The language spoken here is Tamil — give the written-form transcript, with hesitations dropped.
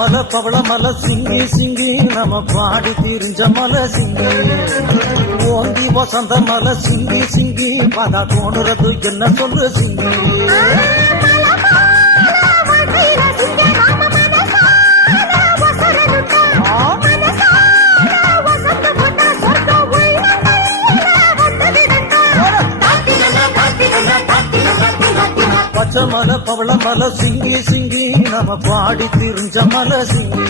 மலை பவள மலை சிங்கி சிங்கி நம்ம பாடி திரிஞ்ச மலை சிங்கி ஓங்கி வசந்த மலை சிங்கி சிங்கி பதா தோணுறது என்ன சொல்லு சிங்கி பச்சை மலை பவள மலை சிங்கி சிங்கி நம்ம பாடி திரிஞ்ச மலை சிங்கி